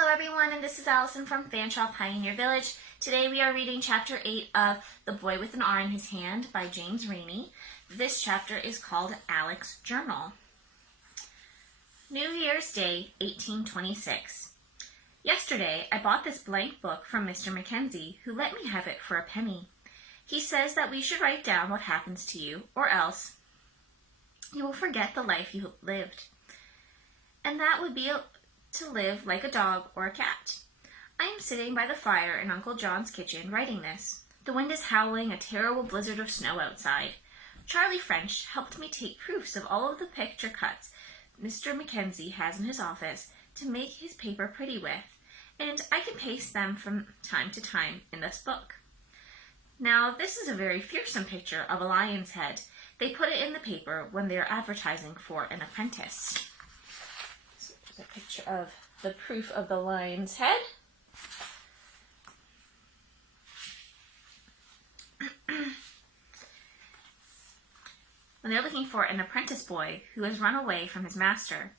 Hello everyone, and this is Allison from Fanshawe Pioneer Village. Today we are reading Chapter 8 of The Boy with an R in His Hand by James Reaney. This chapter is called Alec's Journal. New Year's Day, 1826. Yesterday I bought this blank book from Mr. Mackenzie, who let me have it for a penny. He says that we should write down what happens to you, or else you will forget the life you lived. And that would be to live like a dog or a cat. I am sitting by the fire in Uncle John's kitchen writing this. The wind is howling, a terrible blizzard of snow outside. Charlie French helped me take proofs of all of the picture cuts Mr. Mackenzie has in his office to make his paper pretty with, and I can paste them from time to time in this book. Now, this is a very fearsome picture of a lion's head. They put it in the paper when they are advertising for an apprentice. A picture of the proof of the lion's head. When they're looking for an apprentice boy who has run away from his master,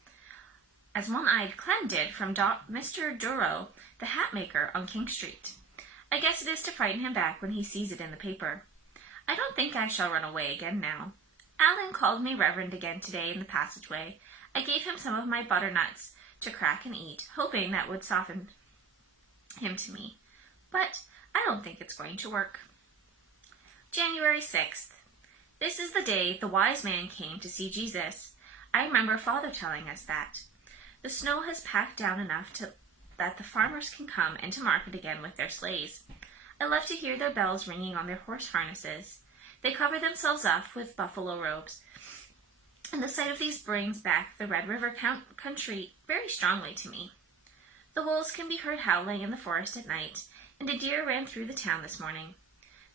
as one-eyed Clem did from Mr. Duro, the hat maker on King Street. I guess it is to frighten him back when he sees it in the paper. I don't think I shall run away again now. Alan called me Reverend again today in the passageway. I gave him some of my butternuts to crack and eat, hoping that would soften him to me. But I don't think it's going to work. January 6th. This is the day the wise man came to see Jesus. I remember Father telling us that. The snow has packed down enough that the farmers can come into market again with their sleighs. I love to hear their bells ringing on their horse harnesses. They cover themselves up with buffalo robes, and the sight of these brings back the Red River country very strongly to me. The wolves can be heard howling in the forest at night, and a deer ran through the town this morning.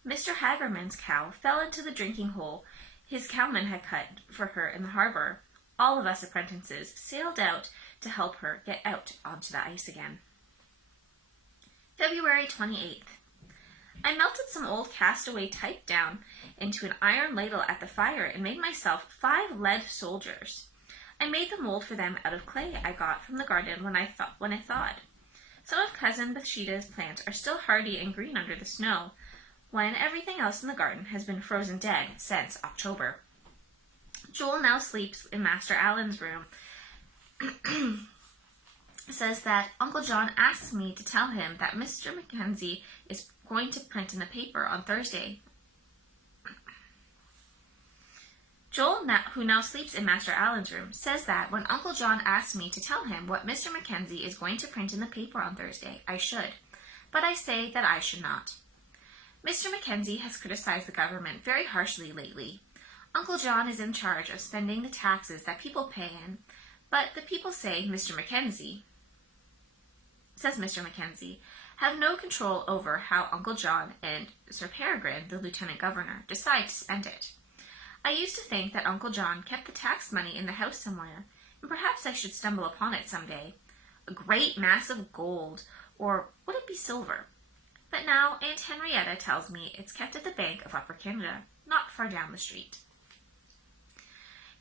Mr. Hagerman's cow fell into the drinking hole his cowman had cut for her in the harbor. All of us apprentices sailed out to help her get out onto the ice again. February 28th. I melted some old castaway type down into an iron ladle at the fire and made myself 5 lead soldiers. I made the mold for them out of clay I got from the garden when I thawed. Some of Cousin Bathsheba's plants are still hardy and green under the snow, when everything else in the garden has been frozen dead since October. Joel now sleeps in Master Allen's room. Says that Uncle John asks me to tell him that Mr. Mackenzie is going to print in the paper on Thursday. Joel, who now sleeps in Master Allen's room, says that when Uncle John asks me to tell him what Mr. Mackenzie is going to print in the paper on Thursday, I should. But I say that I should not. Mr. Mackenzie has criticized the government very harshly lately. Uncle John is in charge of spending the taxes that people pay in, but the people says Mr. Mackenzie, have no control over how Uncle John and Sir Peregrine, the Lieutenant Governor, decide to spend it. I used to think that Uncle John kept the tax money in the house somewhere, and perhaps I should stumble upon it some day. A great mass of gold, or would it be silver? But now Aunt Henrietta tells me it's kept at the Bank of Upper Canada, not far down the street.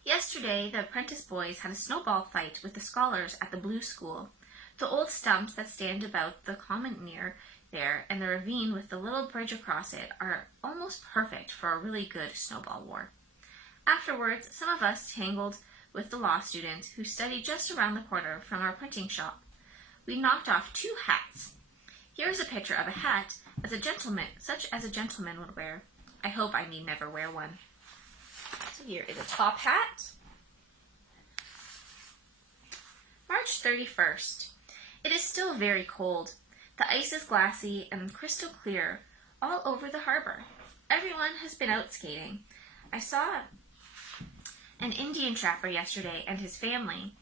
Yesterday, the apprentice boys had a snowball fight with the scholars at the Blue School. The old stumps that stand about the common near there and the ravine with the little bridge across it are almost perfect for a really good snowball war. Afterwards, some of us tangled with the law students who studied just around the corner from our printing shop. We knocked off 2 hats. Here is a picture of a hat such as a gentleman would wear. I hope I need never wear one. So here is a top hat. March 31st. It is still very cold. The ice is glassy and crystal clear all over the harbor. Everyone has been out skating. I saw an Indian trapper yesterday and his family.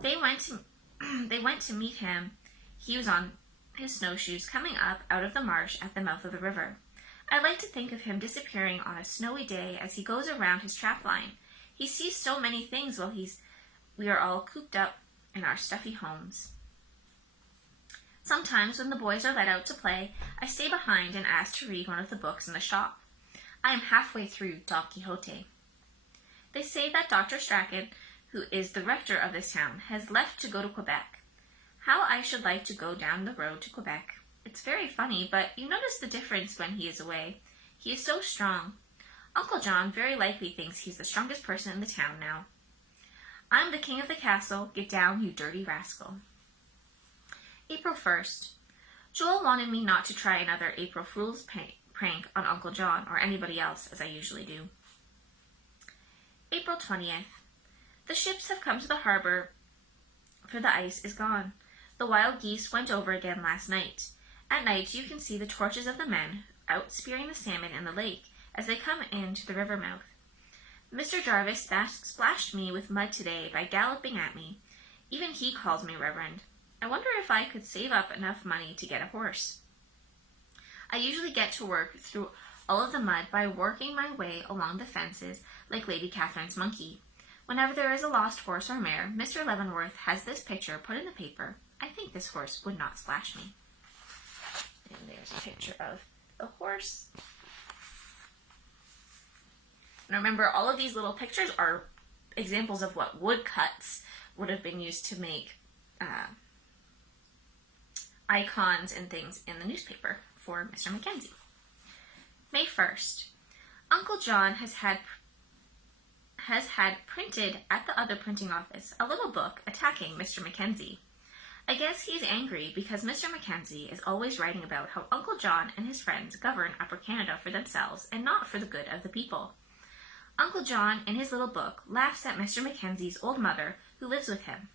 They went to meet him. He was on his snowshoes coming up out of the marsh at the mouth of the river. I like to think of him disappearing on a snowy day as he goes around his trap line. He sees so many things while we are all cooped up in our stuffy homes. Sometimes when the boys are let out to play, I stay behind and ask to read one of the books in the shop. I am halfway through Don Quixote. They say that Dr. Strachan, who is the rector of this town, has left to go to Quebec. How I should like to go down the road to Quebec. It's very funny, but you notice the difference when he is away. He is so strong. Uncle John very likely thinks he's the strongest person in the town now. I'm the king of the castle. Get down, you dirty rascal. April 1st. Joel wanted me not to try another April Fool's prank on Uncle John or anybody else, as I usually do. April 20th. The ships have come to the harbor, for the ice is gone. The wild geese went over again last night. At night you can see the torches of the men out spearing the salmon in the lake as they come into the river mouth. Mr. Jarvis splashed me with mud today by galloping at me. Even he calls me Reverend. I wonder if I could save up enough money to get a horse. I usually get to work through all of the mud by working my way along the fences like Lady Catherine's monkey. Whenever there is a lost horse or mare, Mr. Leavenworth has this picture put in the paper. I think this horse would not splash me. And there's a picture of the horse. And remember, all of these little pictures are examples of what woodcuts would have been used to make icons and things in the newspaper for Mr. Mackenzie. May 1st. Uncle John has had printed at the other printing office a little book attacking Mr. Mackenzie. I guess he's angry because Mr. Mackenzie is always writing about how Uncle John and his friends govern Upper Canada for themselves and not for the good of the people. Uncle John, in his little book, laughs at Mr. Mackenzie's old mother, who lives with him.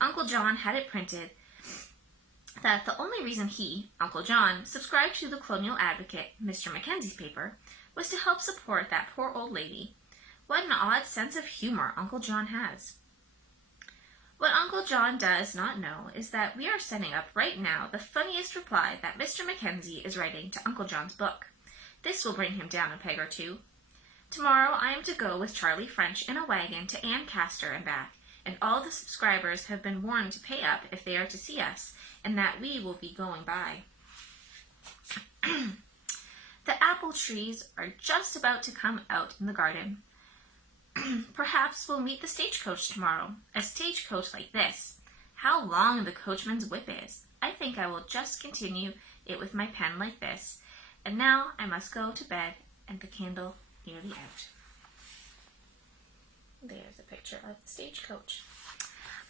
Uncle John had it printed that the only reason he, Uncle John, subscribed to the Colonial Advocate, Mr. Mackenzie's paper, was to help support that poor old lady. What an odd sense of humor Uncle John has. What Uncle John does not know is that we are setting up right now the funniest reply that Mr. Mackenzie is writing to Uncle John's book. This will bring him down a peg or two. Tomorrow I am to go with Charlie French in a wagon to Ancaster and back, and all the subscribers have been warned to pay up if they are to see us, and that we will be going by. The apple trees are just about to come out in the garden. Perhaps we'll meet the stagecoach tomorrow. A stagecoach like this. How long the coachman's whip is. I think I will just continue it with my pen like this. And now I must go to bed and the candle nearly out. There's a picture of the stagecoach.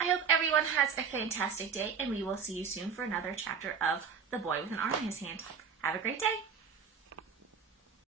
I hope everyone has a fantastic day, and we will see you soon for another chapter of The Boy with an Arm in His Hand. Have a great day.